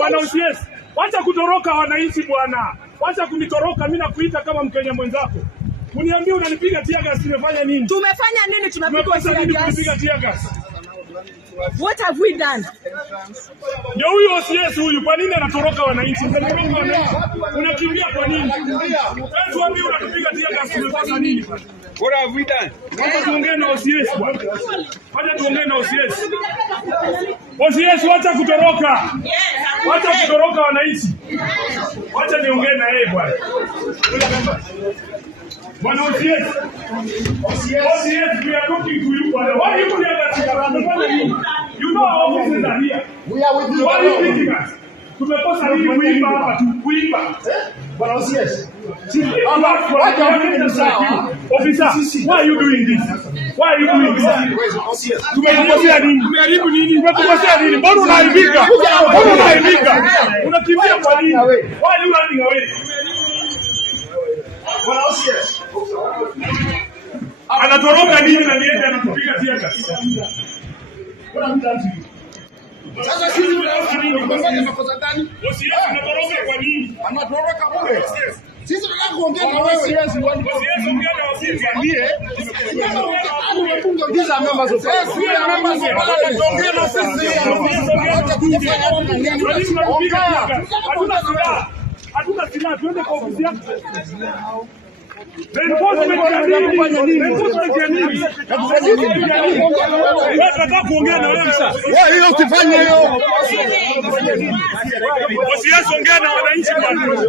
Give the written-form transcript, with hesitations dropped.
bwana OCS. Wacha kutoroka wananchi bwana. Wacha kunitoroka, mimi nakuita kama Mkenya mwenzako. Uniambie unanipiga tear gas, tumefanya nini? Tumefanya nini? Tumepigwa tear gas. What have we done? Ndio huyo OCS huyu, kwa nini anatoroka wananchi? Unakimbia kwa nini? Tuambie unatupiga tear gas, tumefanya nini? What have we done? Wacha tuongee na OCS bwana. Wacha tuongee na OCS. OCS, wacha kutoroka. Wacha kutoroka wananchi. Wacha niongee na yeye bwana. Bwana OCS, we are looking to you, brother. Why are you here? You know our offices are here. We are with you. Why are you meeting us? Tumekosa nini kuimba hapa tu? Kuimba. Bwana OCS. Officer, why are you doing this? Why are you doing this? Tumekukosea nini? Tumeharibu nini? Tumekukosea nini? Mbona unaharibika? Mbona unaharibika? Unakimbia kwa nini? Why are you running away? Bwana OCS. Anatoroka nini na niende anatupiga tear gas? Sasa sisi tunafanya makosa gani? OCS anatoroka kwa nini? Anatoroka bure. Sisi tunataka kuongea na wewe. OCS ongea na OCS ndiye. These are members of parliament. We are members of parliament. Ongea na sisi. Hatuna silaha, tuende kwa ofisi yako. Reinforcement ya nini? Reinforcement ya nini? Wewe unataka kuongea na wewe sasa. Wewe hiyo usifanye hiyo. OCS ongea na wananchi bwana.